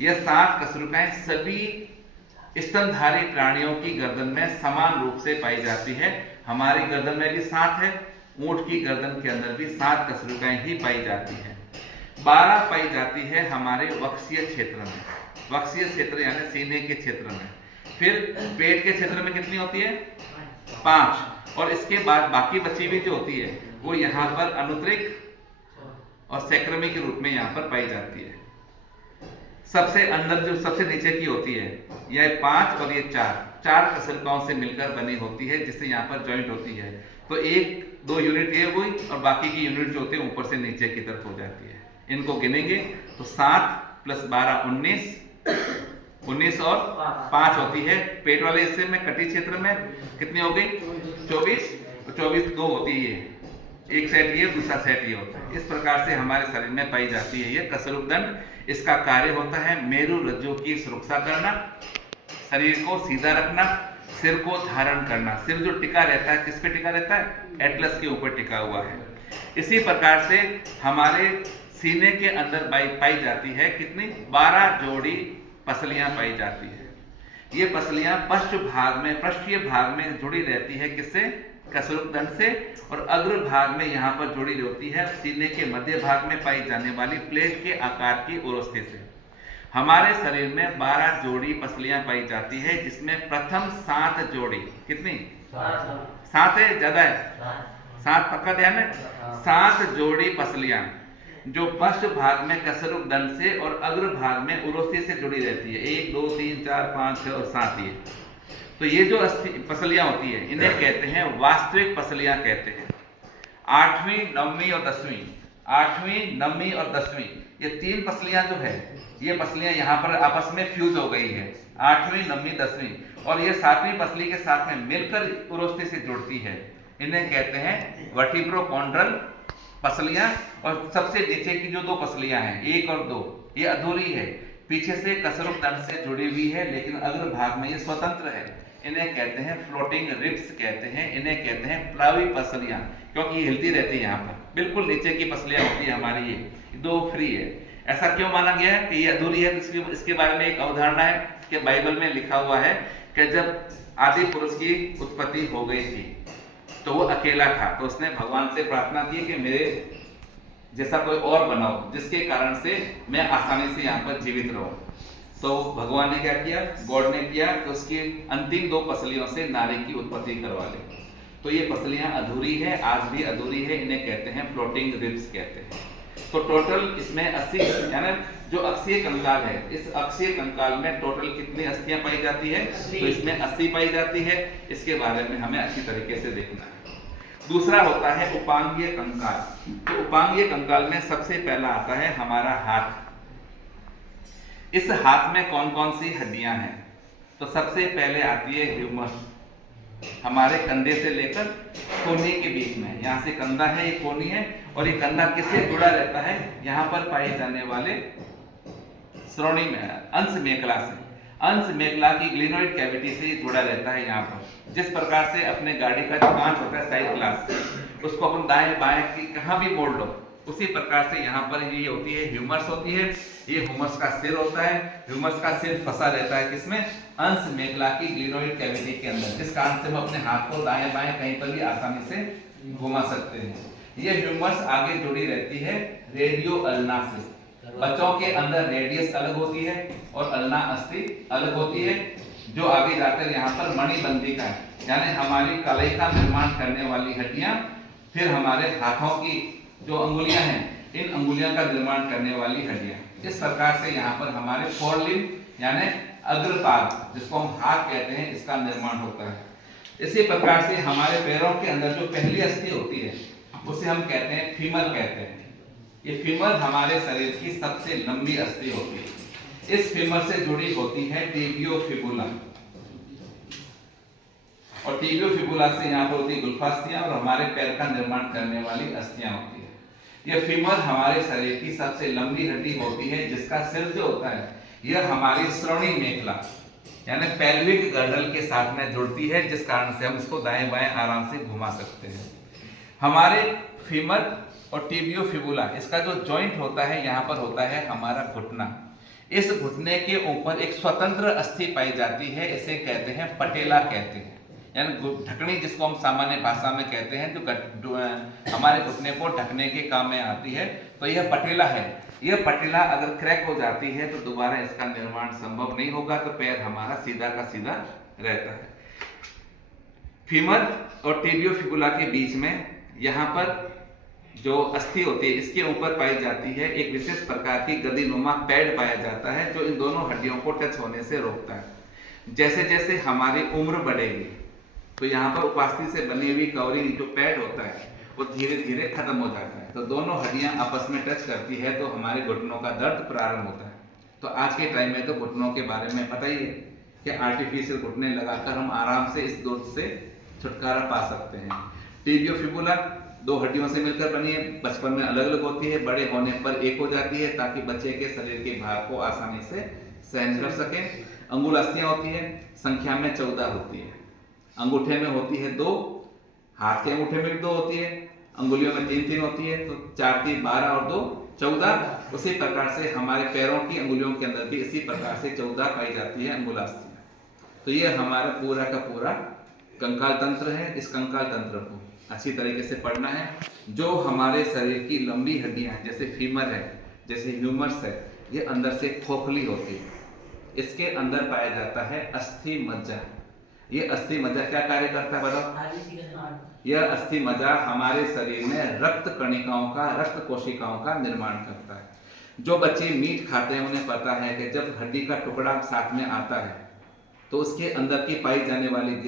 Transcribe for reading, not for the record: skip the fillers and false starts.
यह 7 कशेरुकाएं सभी स्तनधारी प्राणियों की गर्दन में समान रूप से पाई जाती है। हमारी गर्दन में भी 7 है, ऊंट की गर्दन के अंदर भी 7 कशेरुकाएं ही पाई जाती है। 12 पाई जाती है हमारे वक्षीय क्षेत्र में, वक्षीय क्षेत्र यानी सीने के क्षेत्र में। फिर पेट के क्षेत्र में कितनी होती है? 5। और इसके बाद बाकी बची हुई जो होती है वो यहाँ पर अनुत्तरिक और सैक्रमी के रूप में यहाँ पर पाई जाती है। सबसे अंदर जो सबसे नीचे की होती है यह 5 और ये 4 कशेरुकाओं से मिलकर बनी होती है, जिससे यहाँ पर जॉइंट होती है। तो 1-2 यूनिट ये हुई और बाकी की यूनिट जो होती है ऊपर से नीचे की तरफ हो जाती है। इनको गिनेंगे तो 7 + 12 19 और 5 होती है। पेट वाले हिस्से में कटी क्षेत्र में कितनी हो गई? 24। तो 24 2 होती है, एक सेट ये, दूसरा सेट ये होता है। इस प्रकार से हमारे शरीर में पाई जाती है ये कशेरुकदंड। इसका कार्य होता है मेरु रज्जु की सुरक्षा करना, शरीर को सीधा रखना, सिर को धारण करना। सिर जो टिका रहता है, किस पे टिका रहता है? एटलस के ऊपर टिका हुआ है। इसी प्रकार से हमारे सीने के अंदर पाई जाती है कितनी? 12 जोड़ी पसलियां पाई जाती है। ये पसलियां पृष्ठीय भाग में जुड़ी रहती है, किससे? कशेरुकदंड से। और अग्र भाग में यहाँ पर जुड़ी होती है सीने के मध्य भाग में पाई जाने वाली प्लेट के आकार की उरोस्थि से। हमारे शरीर में 12 जोड़ी पसलियां पाई जाती है, जिसमें प्रथम 7 जोड़ी, कितनी? 7 है? ज्यादा है? 7 पक्का ध्यान है। 7 जोड़ी पसलियां जो पश्च भाग में कशेरुकदंड से और अग्र भाग में उरोस्थि से जुड़ी रहती है। 1 2 3 4 5 6 और 7 ये। तो ये जो पसलियां होती है इन्हें कहते हैं वास्तविक पसलियां कहते हैं। 8वीं, 9वीं और 10वीं, 8वीं, 9वीं और 10वीं, ये 3 पसलियां जो है, ये पसलियां यहाँ पर आपस में फ्यूज हो गई है। 8वीं, 9वीं, 10वीं, और ये 7वीं पसली के साथ में मिलकर उरोस्थि से जुड़ती है। इन्हें कहते हैं वर्टिब्रोकॉन्ड्रल पसलियां। और सबसे नीचे की जो 2 पसलियां हैं, 1 और 2, ये अधूरी है, पीछे से कशेरुकदंड से जुड़ी हुई है, लेकिन अग्र भाग में ये स्वतंत्र है। इन्हें कहते हैं फ्लोटिंग रिब्स कहते हैं। इन्हें कहते हैं प्लावी पसलियां, क्योंकि ये हिलती रहती है। यहाँ पर बिल्कुल नीचे की पसलियां होती है हमारी, ये 2 फ्री है। ऐसा क्यों माना गया है कि ये अधूरी है? इसके बारे में एक अवधारणा है कि बाइबल में लिखा हुआ है कि जब आदि पुरुष की उत्पत्ति हो गई थी तो वो अकेला था, तो उसने भगवान से प्रार्थना की कि मेरे जैसा कोई और बनाओ, जिसके कारण से मैं आसानी से यहाँ पर जीवित रहूं। तो भगवान ने क्या किया? गॉड ने किया कि उसकी अंतिम 2 पसलियों से नारी की उत्पत्ति करवा ली। तो ये पसलियां अधूरी है, आज भी अधूरी है। इन्हें कहते हैं फ्लोटिंग रिब्स कहते हैं। तो टोटल इसमें 80, यानी जो अक्षीय कंकाल है, इस अक्षीय कंकाल में टोटल कितनी अस्थियां पाई जाती है? तो इसमें 80 पाई जाती है। इसके बारे में हमें अच्छी तरीके से देखना है। दूसरा होता है उपांगीय कंकाल। तो उपांगीय कंकाल में सबसे पहला आता है हमारा हाथ। इस हाथ में कौन कौन सी हड्डियां हैं? तो सबसे पहले आती है ह्यूमरस, हमारे कंधे से लेकर कोहनी के बीच में। यहाँ से कंधा है, ये कोहनी है, और ये कंधा किससे जुड़ा रहता है? यहाँ पर पाए जाने वाले श्रोणी में अंश मेखला से, अंश मेखला की ग्लिनोइड कैविटी से जुड़ा रहता है। यहाँ पर जिस प्रकार से अपने गाड़ी का जो कांच होता है साइड ग्लास, उसको अपन दाएं बाएं की कहाँ भी मोड़ लो, उसी प्रकार से यहाँ पर ये होती है ह्यूमरस होती है। ये ह्यूमरस का सिर होता है। ह्यूमरस का सिर फंसा रहता है किसमें? अंश मेखला की ग्लिनोइड कैविटी के अंदर, जिस कारण से हम अपने हाथ को दाएं बाएं कहीं पर भी आसानी से घुमा सकते हैं। ये ह्यूमरस आगे जुड़ी रहती है रेडियो अल्ना से। बच्चों के अंदर रेडियस अलग होती है और अल्ना अस्थि अलग होती है, जो आगे जाकर यहाँ पर मणिबंधिका है, यानी हमारी कलाई का निर्माण करने वाली हड्डियां, फिर हमारे हाथों की जो अंगुलियां हैं, इन अंगुलियों का निर्माण करने वाली हड्डियां। इस प्रकार से यहाँ पर हमारे फोरलिम्ब यानी अग्रपाद, जिसको हम हाथ कहते हैं, इसका निर्माण होता है। इसी प्रकार से हमारे पैरों के अंदर जो पहली अस्थि होती है उसे हम कहते हैं फीमर कहते हैं। ये फीमर हमारे शरीर की सबसे लंबी अस्थि होती है। इस फीमर से जुड़ी होती है टिबियो फिबुला, और टिबियो फिबुला से यहाँ पर होती है गुल्फास्थियां, और हमारे पैर का निर्माण करने वाली अस्थियां होती है। यह फीमर हमारे शरीर की सबसे लंबी हड्डी होती है, जिसका सिर जो होता है यह हमारी श्रोणी मेखला यानी पेल्विक गर्डल के साथ में जुड़ती है, जिस कारण से हम इसको दाएं बाएं आराम से घुमा सकते हैं। हमारे फीमर और टिबियो फिबुला, इसका जो जॉइंट होता है यहाँ पर होता है हमारा घुटना। इस घुटने के ऊपर एक स्वतंत्र अस्थि पाई जाती है, इसे कहते हैं पटेला कहते हैं, यानी ढकनी जिसको हम सामान्य भाषा में कहते हैं, जो हमारे घुटने को ढकने के काम में आती है, तो यह पटेला है। यह पटेला अगर क्रैक हो जाती है तो दोबारा इसका निर्माण संभव नहीं होगा, तो पैर हमारा सीधा का सीधा रहता है। फीमर और टिबियो फिबुला के बीच में यहाँ पर जो अस्थि होती है, इसके ऊपर पाई जाती है एक विशेष प्रकार की गदिनुमा पैड पाया जाता है, जो इन दोनों हड्डियों को टच होने से रोकता है। जैसे जैसे हमारी उम्र बढ़ेगी तो यहाँ पर उपास्थि से बनी हुई कवरिंग जो पैड होता है वो धीरे धीरे खत्म हो जाता है, तो दोनों हड्डियां आपस में टच करती है तो हमारे घुटनों का दर्द प्रारंभ होता है। तो आज के टाइम में तो घुटनों के बारे में पता ही है कि आर्टिफिशियल घुटने लगाकर हम आराम से इस दर्द से छुटकारा पा सकते हैं। टिबियो फिबुला दो हड्डियों से मिलकर बनी है, बचपन में अलग अलग होती है, बड़े होने पर एक हो जाती है ताकि बच्चे के शरीर के भार को आसानी से सहन कर सके। अंगुलास्थियां होती है, संख्या में 14 होती है, अंगूठे में होती है 2, हाथ के अंगूठे में भी 2 होती है, अंगुलियों में 3 होती है, तो 4 3 12 और 2 14। उसी प्रकार से हमारे पैरों की अंगुलियों के अंदर भी इसी प्रकार से 14 पाई जाती है अंगुलास्थियां। तो ये हमारा पूरा का पूरा कंकाल तंत्र है। इस कंकाल तंत्र को अच्छी तरीके से पढ़ना है। जो हमारे शरीर की लंबी हड्डियां हैं, जैसे फीमर है, जैसे ह्यूमरस है, ये अंदर से खोखली होती है, इसके अंदर पाया जाता है अस्थि मज्जा। ये अस्थि मज्जा क्या कार्य करता है बताओ? यह अस्थि मज्जा हमारे शरीर में रक्त कणिकाओं का, रक्त कोशिकाओं का निर्माण करता है। जो बच्चे मीट खाते हैं उन्हें पता है कि जब हड्डी का टुकड़ा साथ में आता है तो उसके अंदर की पाई जाने वाली